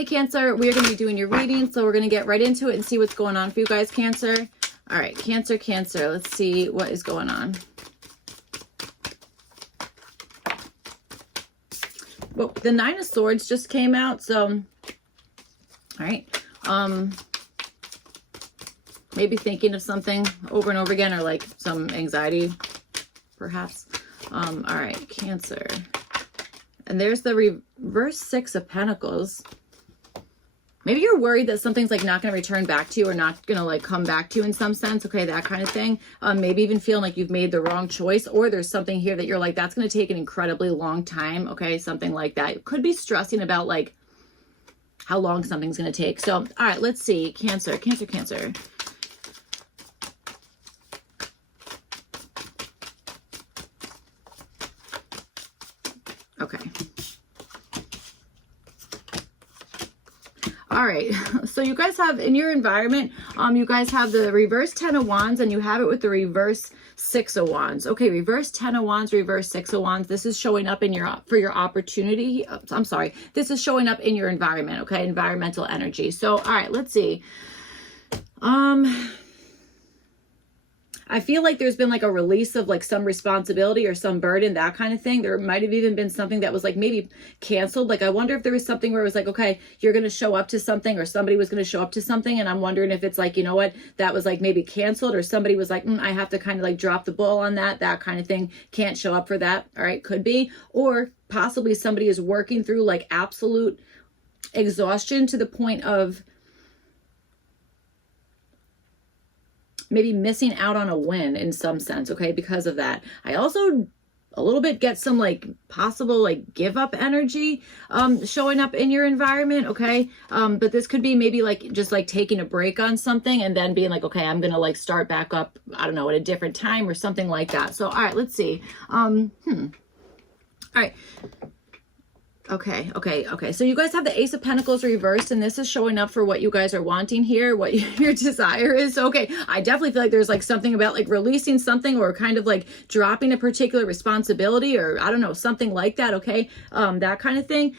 Hey Cancer, we are going to be doing your reading, so we're going to get right into it and see what's going on for you guys, Cancer. All right, Cancer, let's see what is going on. Well, the Nine of Swords just came out, so, all right. Maybe thinking of something over and over again, or like some anxiety, perhaps. All right, Cancer. And there's the reverse Six of Pentacles. Maybe you're worried that something's like not going to return back to you, or not going to like come back to you in some sense. Okay, that kind of thing. Maybe even feeling like you've made the wrong choice, or there's something here that you're like, that's going to take an incredibly long time. Okay, something like that. You could be stressing about like how long something's going to take. So, all right, let's see. Cancer. Okay. All right, so you guys have in your environment, you guys have the reverse Ten of Wands, and you have it with the reverse Six of Wands. Okay, reverse Ten of Wands, reverse Six of Wands. This is showing up in for your opportunity. I'm sorry. This is showing up in your environment, okay? Environmental energy. So, all right, let's see. I feel like there's been like a release of like some responsibility or some burden, that kind of thing. There might have even been something that was like maybe canceled. Like, I wonder if there was something where it was like, okay, you're going to show up to something, or somebody was going to show up to something. And I'm wondering if it's like, you know what, that was like maybe canceled, or somebody was like, I have to kind of like drop the ball on that kind of thing. Can't show up for that. All right. Could be, or possibly somebody is working through like absolute exhaustion to the point of maybe missing out on a win in some sense, okay, because of that. I also a little bit get some like possible like give up energy showing up in your environment, okay? But this could be maybe like just like taking a break on something and then being like, okay, I'm gonna like start back up, I don't know, at a different time or something like that. So, all right, let's see. All right. Okay. So you guys have the Ace of Pentacles reversed, and this is showing up for what you guys are wanting here, what your desire is. Okay, I definitely feel like there's like something about like releasing something, or kind of like dropping a particular responsibility, or I don't know, something like that. Okay, that kind of thing.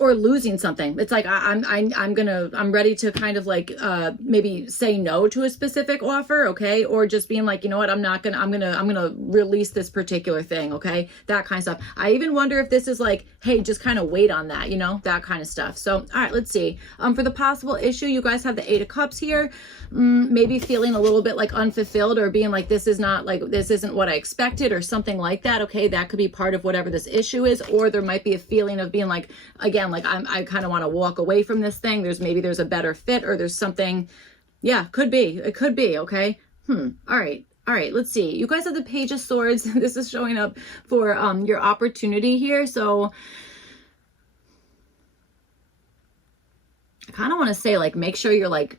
Or losing something. It's like I'm ready to kind of like maybe say no to a specific offer, okay? Or just being like, you know what, I'm gonna release this particular thing, okay? That kind of stuff. I even wonder if this is like, hey, just kind of wait on that, you know, that kind of stuff. So, all right, let's see. For the possible issue, you guys have the Eight of Cups here. Maybe feeling a little bit like unfulfilled, or being like, this isn't what I expected, or something like that, okay? That could be part of whatever this issue is. Or there might be a feeling of being like, again, like I kind of want to walk away from this thing. There's a better fit, or there's something. Yeah, could be. It could be. Okay. All right. Let's see. You guys have the Page of Swords. This is showing up for your opportunity here. So I kind of want to say like, make sure you're like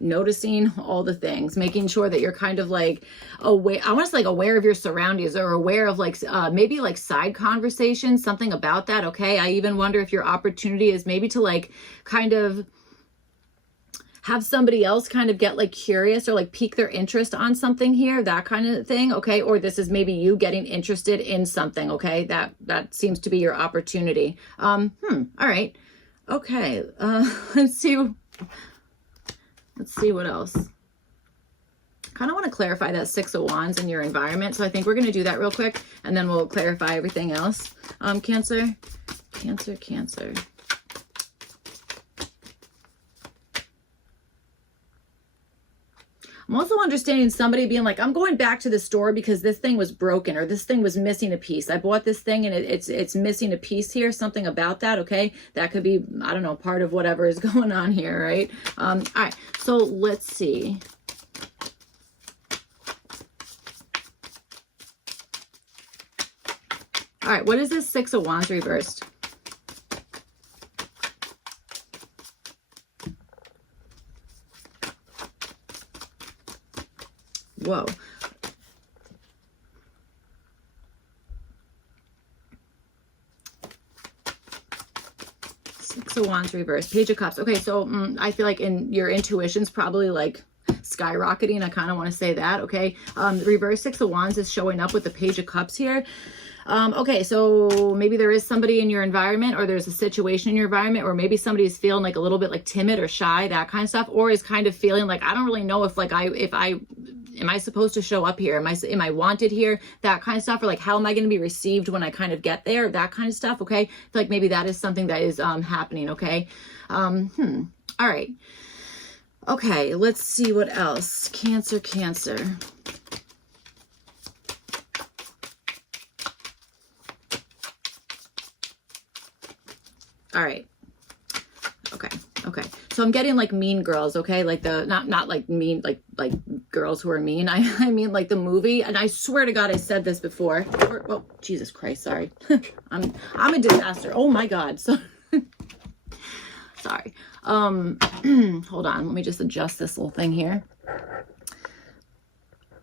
noticing all the things, making sure that you're kind of like aware. I want to say like aware of your surroundings, or aware of like maybe like side conversations, something about that. Okay. I even wonder if your opportunity is maybe to like kind of have somebody else kind of get like curious, or like pique their interest on something here, that kind of thing. Okay. Or this is maybe you getting interested in something. Okay. That seems to be your opportunity. All right. Okay. Let's see what else. Kind of want to clarify that Six of Wands in your environment. So I think we're going to do that real quick, and then we'll clarify everything else. Cancer. I'm also understanding somebody being like, I'm going back to the store because this thing was broken, or this thing was missing a piece. I bought this thing and it's missing a piece here, something about that, okay? That could be, I don't know, part of whatever is going on here, right? All right, so let's see. All right, what is this Six of Wands reversed? Whoa. Six of Wands reversed. Page of Cups. Okay, so I feel like your intuition's probably like skyrocketing. I kind of want to say that, okay? Reverse Six of Wands is showing up with the Page of Cups here. Okay, so maybe there is somebody in your environment, or there's a situation in your environment, or maybe somebody's feeling like a little bit like timid or shy, that kind of stuff, or is kind of feeling like, I don't really know if like am I supposed to show up here? Am I wanted here? That kind of stuff, or like, how am I going to be received when I kind of get there? That kind of stuff. Okay. I feel like maybe that is something that is happening. Okay. All right. Okay. Let's see what else. Cancer, Cancer. All right. Okay. Okay. So I'm getting like Mean Girls, okay? Like the not like mean like girls who are mean. I mean like the movie. And I swear to God I said this before. Oh, Jesus Christ, sorry. I'm a disaster. Oh my God. So sorry. Hold on. Let me just adjust this little thing here.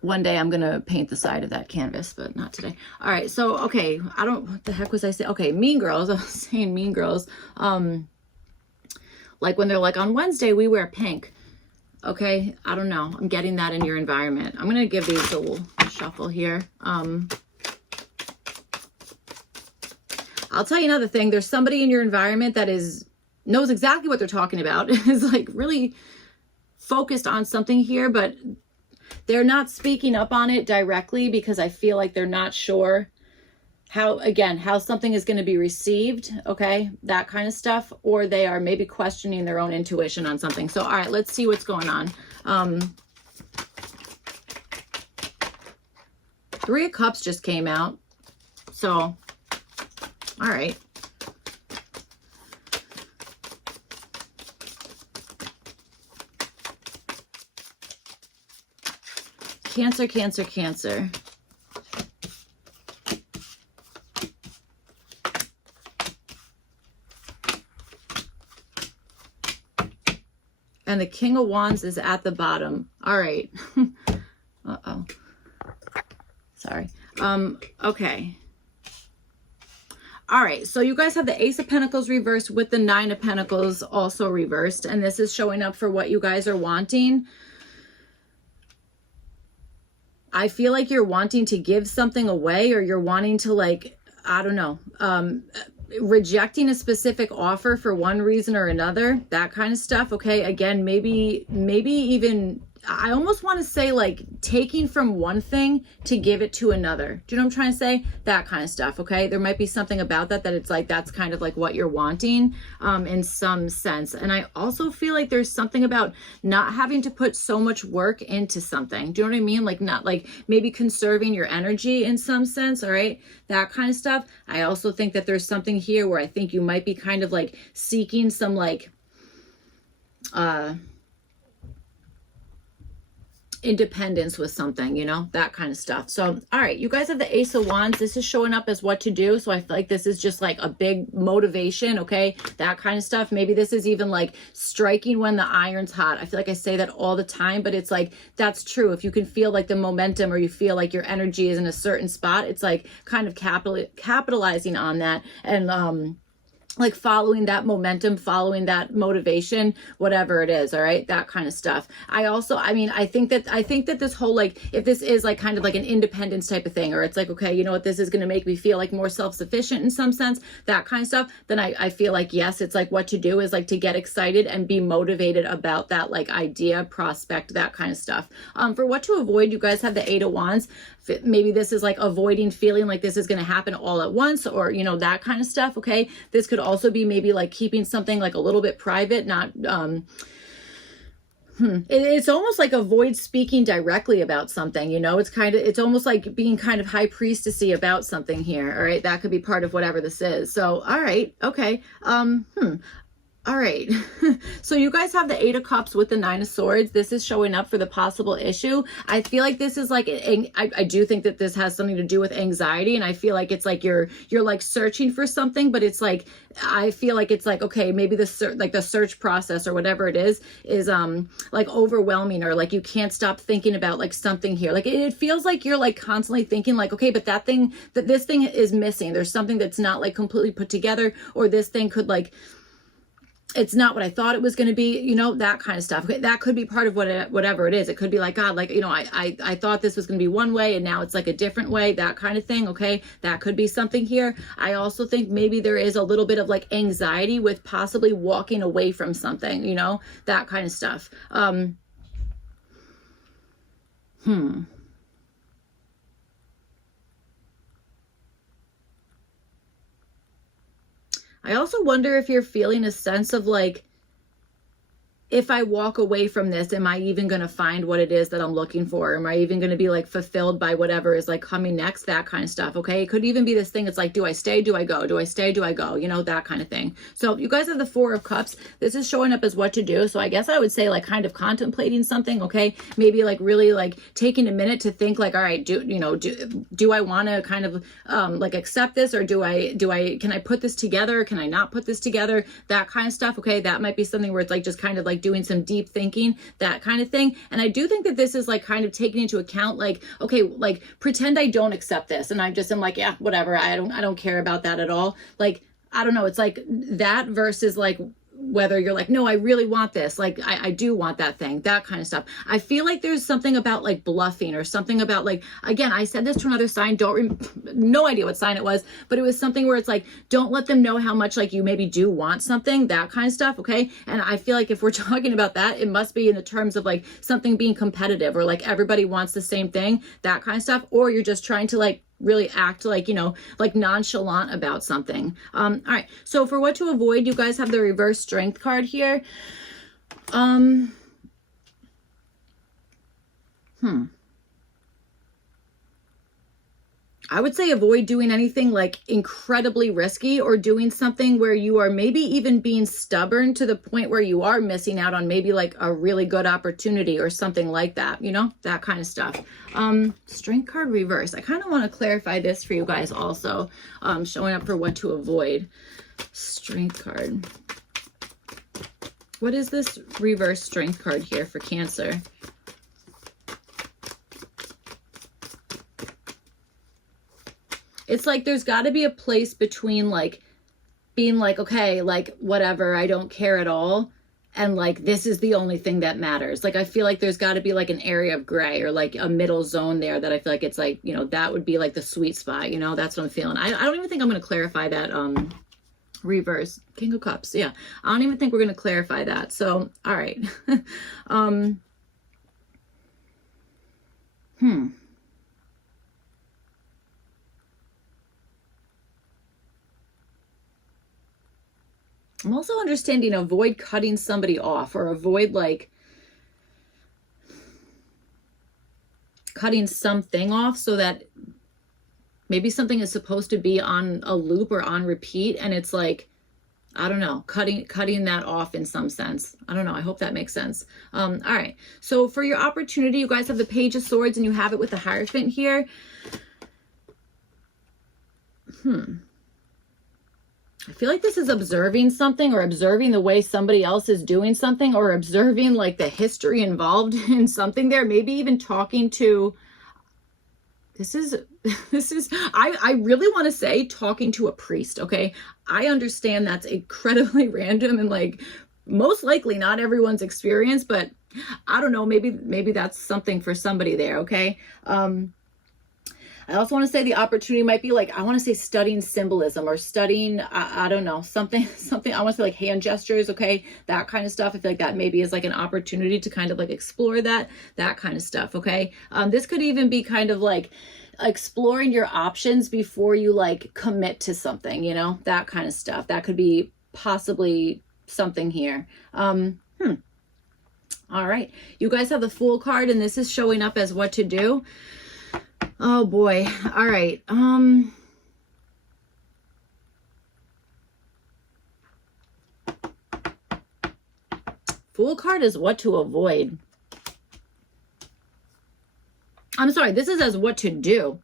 One day I'm going to paint the side of that canvas, but not today. All right. So, okay. What the heck was I saying? Okay. Mean Girls. I was saying Mean Girls. Like when they're like, on Wednesday, we wear pink. Okay. I don't know. I'm getting that in your environment. I'm going to give these a little shuffle here. I'll tell you another thing. There's somebody in your environment that knows exactly what they're talking about. Is like really focused on something here, but they're not speaking up on it directly because I feel like they're not sure how something is going to be received. Okay. That kind of stuff. Or they are maybe questioning their own intuition on something. So, all right, let's see what's going on. 3 of Cups just came out. So, all right. Cancer, Cancer, Cancer. And the King of Wands is at the bottom. All right. Uh-oh. Sorry. Okay. All right. So you guys have the Ace of Pentacles reversed with the 9 of Pentacles also reversed. And this is showing up for what you guys are wanting. I feel like you're wanting to give something away, or you're wanting to, like, I don't know, rejecting a specific offer for one reason or another, that kind of stuff. Okay. Again, maybe even, I almost want to say like taking from one thing to give it to another. Do you know what I'm trying to say? That kind of stuff. Okay. There might be something about that it's like, that's kind of like what you're wanting, in some sense. And I also feel like there's something about not having to put so much work into something. Do you know what I mean? Like not like maybe conserving your energy in some sense. All right. That kind of stuff. I also think that there's something here where I think you might be kind of like seeking some like, independence with something, you know, that kind of stuff. So, all right, you guys have the Ace of Wands. This is showing up as what to do. So I feel like this is just like a big motivation. Okay. That kind of stuff. Maybe this is even like striking when the iron's hot. I feel like I say that all the time, but it's like, that's true. If you can feel like the momentum, or you feel like your energy is in a certain spot, it's like kind of capitalizing on that. And, like following that momentum, following that motivation, whatever it is. All right. That kind of stuff. I think that this whole, like, if this is like kind of like an independence type of thing, or it's like, okay, you know what, this is going to make me feel like more self-sufficient in some sense, that kind of stuff, then I feel like, yes, it's like what to do is like to get excited and be motivated about that, like idea, prospect, that kind of stuff. For what to avoid, you guys have the 8 of Wands. Maybe this is like avoiding feeling like this is going to happen all at once, or, you know, that kind of stuff. Okay. This could also be maybe like keeping something like a little bit private, not, it's almost like avoid speaking directly about something, you know, it's almost like being kind of high priestessy about something here. All right. That could be part of whatever this is. So, all right. Okay. All right. So you guys have the 8 of Cups with the 9 of Swords. This is showing up for the possible issue. I feel like this is like, I do think that this has something to do with anxiety. And I feel like it's like you're like searching for something, but it's like, I feel like it's like, okay, maybe the search process or whatever it is like overwhelming, or like you can't stop thinking about like something here. Like it feels like you're like constantly thinking like, okay, but this thing is missing. There's something that's not like completely put together, or this thing could like, it's not what I thought it was going to be, you know, that kind of stuff. Okay, that could be part of whatever it is. It could be like, God, like, you know, I thought this was going to be one way and now it's like a different way, that kind of thing. Okay, that could be something here. I also think maybe there is a little bit of like anxiety with possibly walking away from something, you know, that kind of stuff. I also wonder if you're feeling a sense of like, if I walk away from this, am I even going to find what it is that I'm looking for? Am I even going to be like fulfilled by whatever is like coming next? That kind of stuff. Okay. It could even be this thing. It's like, do I stay? Do I go? Do I stay? Do I go? You know, that kind of thing. So you guys have the Four of Cups. This is showing up as what to do. So I guess I would say like kind of contemplating something. Okay. Maybe like really like taking a minute to think like, all right, do I want to kind of like accept this, or can I put this together? Can I not put this together? That kind of stuff. Okay. That might be something where it's like just kind of like doing some deep thinking, that kind of thing. And I do think that this is like kind of taking into account like, okay, like pretend I don't accept this and I just am like, yeah, whatever. I don't care about that at all. Like, I don't know. It's like that versus like whether you're like, no, I really want this. Like, I do want that thing, that kind of stuff. I feel like there's something about like bluffing or something about like, again, I said this to another sign, no idea what sign it was, but it was something where it's like, don't let them know how much like you maybe do want something, that kind of stuff. Okay. And I feel like if we're talking about that, it must be in the terms of like something being competitive or like everybody wants the same thing, that kind of stuff. Or you're just trying to like really act like, you know, like nonchalant about something. All right. So for what to avoid, you guys have the reverse Strength card here. I would say avoid doing anything like incredibly risky or doing something where you are maybe even being stubborn to the point where you are missing out on maybe like a really good opportunity or something like that, you know, that kind of stuff. Strength card reverse. I kind of want to clarify this for you guys also, showing up for what to avoid. Strength card. What is this reverse Strength card here for Cancer? It's like there's got to be a place between like being like, okay, like whatever, I don't care at all, and like this is the only thing that matters. Like I feel like there's got to be like an area of gray or like a middle zone there that I feel like it's like, you know, that would be like the sweet spot, you know. That's what I'm feeling. I don't even think I'm going to clarify that reverse King of Cups. Yeah, I don't even think we're going to clarify that. So all right. I'm also understanding avoid cutting somebody off, or avoid like cutting something off so that maybe something is supposed to be on a loop or on repeat, and it's like, I don't know, cutting that off in some sense. I don't know. I hope that makes sense. All right. So for your opportunity, you guys have the Page of Swords and you have it with the Hierophant here. I feel like this is observing something, or observing the way somebody else is doing something, or observing like the history involved in something there. Maybe even talking to, I really want to say talking to a priest. Okay. I understand that's incredibly random and like most likely not everyone's experience, but I don't know, maybe that's something for somebody there. Okay. I also want to say the opportunity might be like, I want to say studying symbolism, or studying, I don't know, something, I want to say like hand gestures. Okay. That kind of stuff. I feel like that maybe is like an opportunity to kind of like explore that kind of stuff. Okay. This could even be kind of like exploring your options before you like commit to something, you know, that kind of stuff. That could be possibly something here. All right. You guys have the Fool card, and this is showing up as what to do. Oh boy. All right. Fool card is what to avoid. I'm sorry, this is as what to do.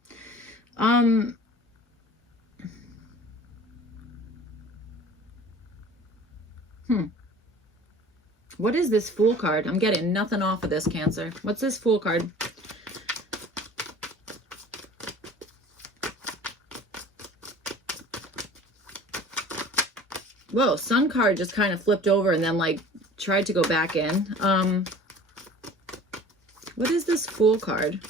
What is this Fool card? I'm getting nothing off of this, Cancer. What's this Fool card? Whoa, Sun card just kind of flipped over and then like tried to go back in. What is this Fool card?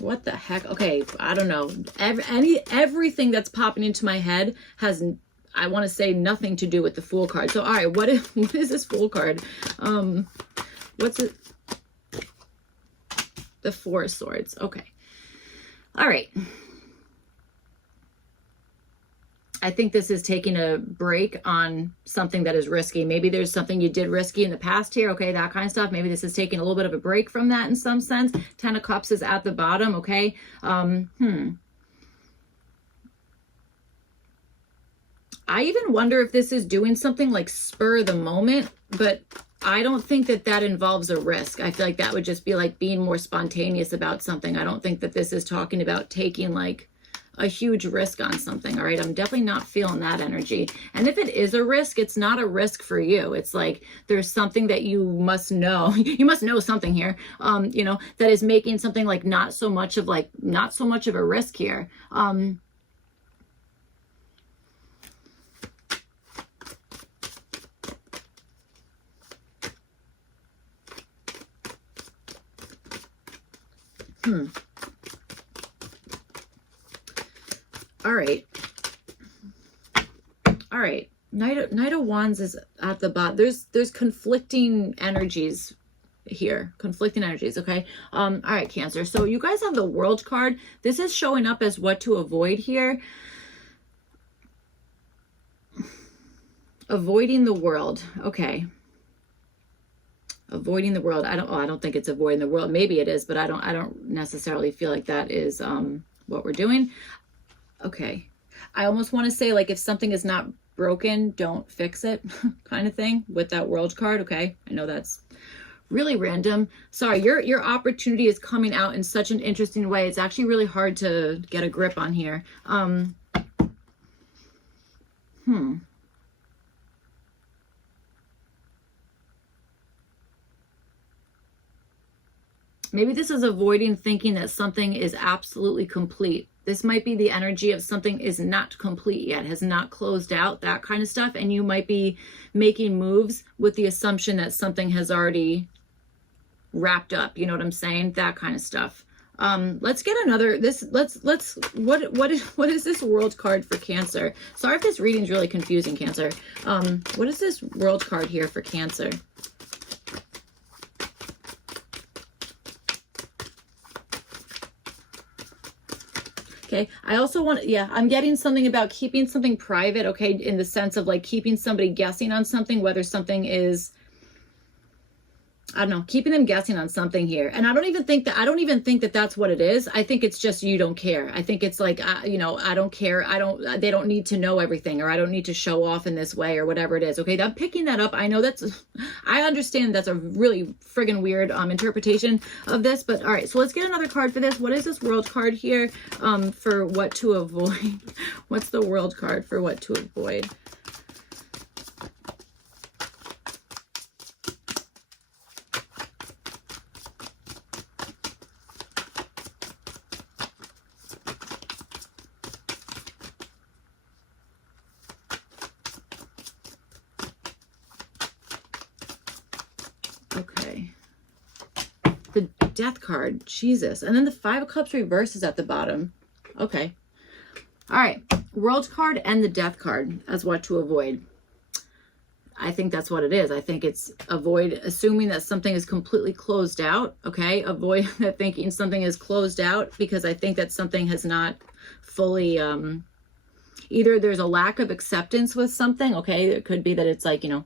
What the heck? Okay, I don't know. Everything that's popping into my head has, I want to say, nothing to do with the Fool card. So, all right, what is this Fool card? What's it? The Four of Swords. Okay. All right. I think this is taking a break on something that is risky. Maybe there's something you did risky in the past here. Okay, that kind of stuff. Maybe this is taking a little bit of a break from that in some sense. Ten of Cups is at the bottom. Okay. I even wonder if this is doing something like spur of the moment, but I don't think that that involves a risk. I feel like that would just be like being more spontaneous about something. I don't think that this is talking about taking like a huge risk on something. All right. I'm definitely not feeling that energy. And if it is a risk, it's not a risk for you. It's like, there's something that you must know. You must know something here, you know, that is making something like not so much of a risk here. All right. All right. Knight of Wands is at the bottom. There's conflicting energies here. Conflicting energies, okay? All right, Cancer. So you guys have the World card. This is showing up as what to avoid here. Avoiding the world. Okay. Avoiding the world. I don't think it's avoiding the world. Maybe it is, but I don't necessarily feel like that is what we're doing. Okay. I almost want to say, like, if something is not broken, don't fix it kind of thing with that World card. Okay. I know that's really random. Sorry, your opportunity is coming out in such an interesting way. It's actually really hard to get a grip on here. Maybe this is avoiding thinking that something is absolutely complete. This might be the energy of something is not complete yet, has not closed out, that kind of stuff. And you might be making moves with the assumption that something has already wrapped up. You know what I'm saying? That kind of stuff. Let's get another, what is this World card for Cancer? Sorry if this reading is really confusing, Cancer. What is this World card here for Cancer? Okay, I also want, yeah, I'm getting something about keeping something private, okay, in the sense of like keeping somebody guessing on something, whether something is, I don't know, keeping them guessing on something here. And I don't even think that that's what it is. I think it's just you don't care. I think it's like, you know, I don't care. They don't need to know everything, or I don't need to show off in this way, or whatever it is. Okay, I'm picking that up. I know I understand that's a really friggin' weird interpretation of this, but all right, so let's get another card for this. What is this World card here for what to avoid? What's the World card for what to avoid? Okay. The Death card. Jesus. And then the Five of Cups reverse is at the bottom. Okay. All right. World card and the Death card as what to avoid. I think that's what it is. I think it's avoid assuming that something is completely closed out. Okay. Avoid thinking something is closed out, because I think that something has not fully, either there's a lack of acceptance with something. Okay. It could be that it's like, you know,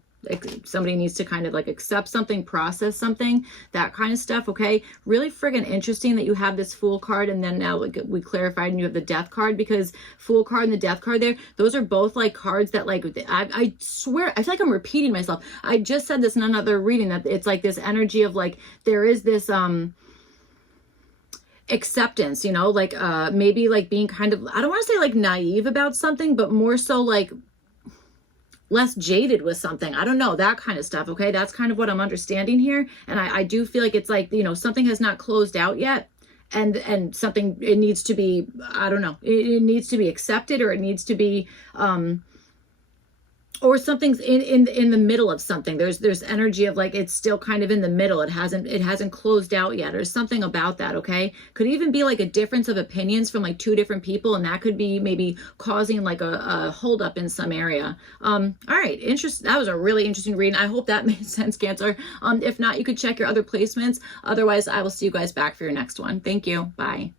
somebody needs to kind of like accept something, process something, that kind of stuff. Okay. Really friggin' interesting that you have this Fool card, and then now we clarified and you have the Death card, because Fool card and the Death card there, those are both like cards that like, I swear, I feel like I'm repeating myself. I just said this in another reading, that it's like this energy of like, there is this, acceptance, you know, like maybe like being kind of, I don't want to say like naive about something, but more so like less jaded with something. I don't know, that kind of stuff. Okay. That's kind of what I'm understanding here. And I do feel like it's like, you know, something has not closed out yet. And something, it needs to be, I don't know, it needs to be accepted, or it needs to be, or something's in the middle of something. There's energy of like, it's still kind of in the middle. It hasn't closed out yet, or something about that. Okay. Could even be like a difference of opinions from like two different people. And that could be maybe causing like a hold up in some area. All right. Interesting. That was a really interesting reading. I hope that made sense, Cancer. If not, you could check your other placements. Otherwise, I will see you guys back for your next one. Thank you. Bye.